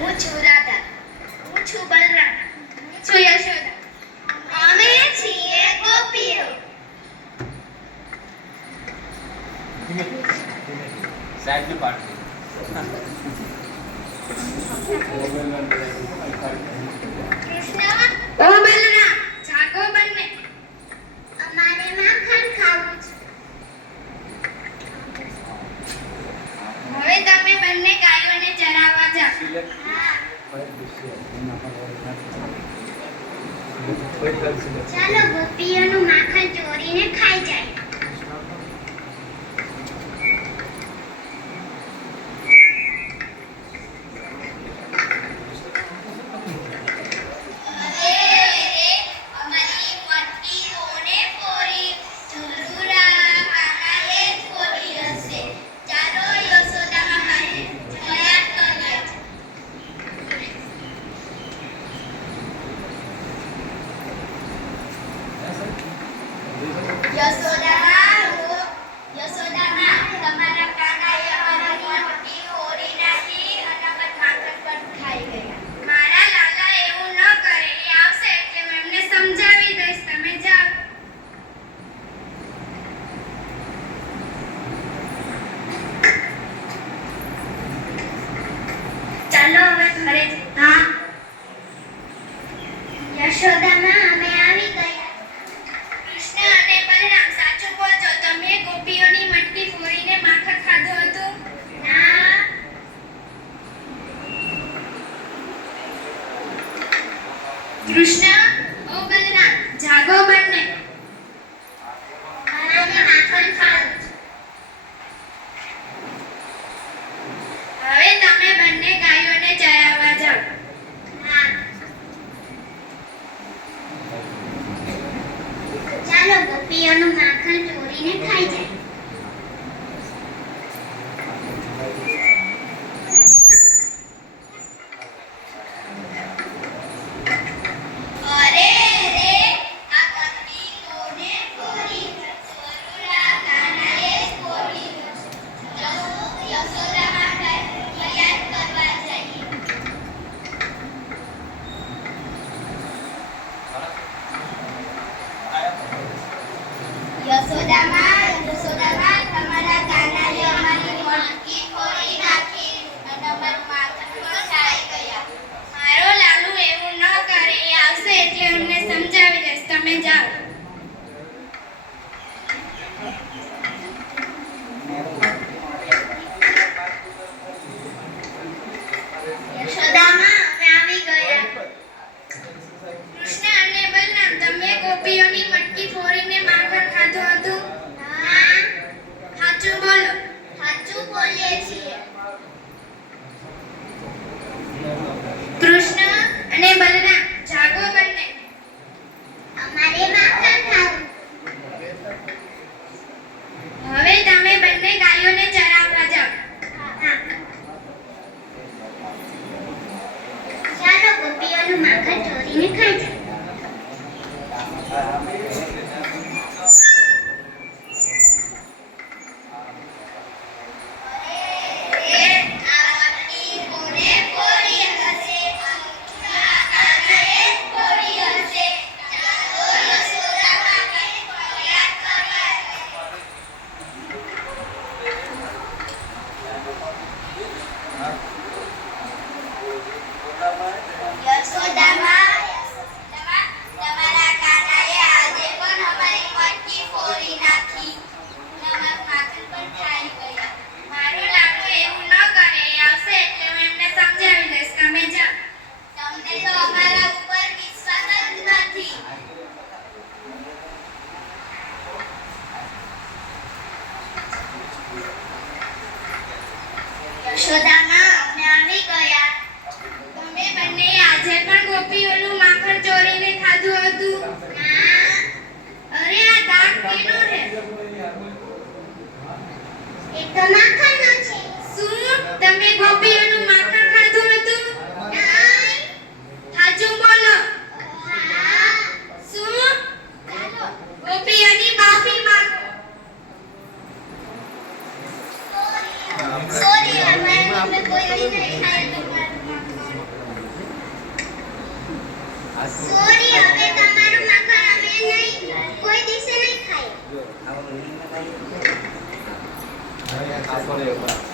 હું છું રાધા. હું છું બલરામ. હું છું યશોદા. અમે છીએ ગોપીઓ. સાહેબને પાઠ કૃષ્ણ ઓ બલરામ જાગો બંને. અમારે માખણ ખાવું છે. હવે તમે બંને ગાયોને ચરાવવા જાઓ. ચાલો ગોપીઓનું માખણ ચોરીને ખાઈ જાય. યશોદામાં અમે આવી ગયા. કૃષ્ણ અને બલરામ સાચું બોલજો, તમે ગોપીઓની મટકી ફોડીને માખણ ખાધું હતું? ના. કૃષ્ણ ઓ બલરામ જાગો બંને. અમારે માખણ ખાવું છે. હવે તમે બંને ગાયોને ચરાવવા જાઓ. ચાલો ગોપીઓનું માખણ ચોરીને ખાઈ જાય. યશોદામાં તમારા કાનાએ અમારી મટકી ફોડી નાખી અને અમારું માથું ખાઈ ગયા. મારો લાલુ એવું ન કરે, એ આવશે એટલે અમને સમજાવી દઈશ. તમે જાઓ. યશોદામાં અમે આવી ગયા. કૃષ્ણ અને બલરામ તમે ગોપીઓની મટકી ફોડીને માખણ ખાધું હતું? ના. સાચું બોલો. સાચું બોલીએ છીએ. કૃષ્ણ અને બલરામ જાગો બંને. અમારે માખણ ખાવું. હવે તમે બંને ગાયોને ચરાવવા જાઓ. ચાલો ગોપીઓનું માખણ ચોરીને ખાઈ જાય. યશોદામાં સોરી, હવે તમારું મખણ અમે નહીં કોઈ દિવસે નહીં ખાઈએ.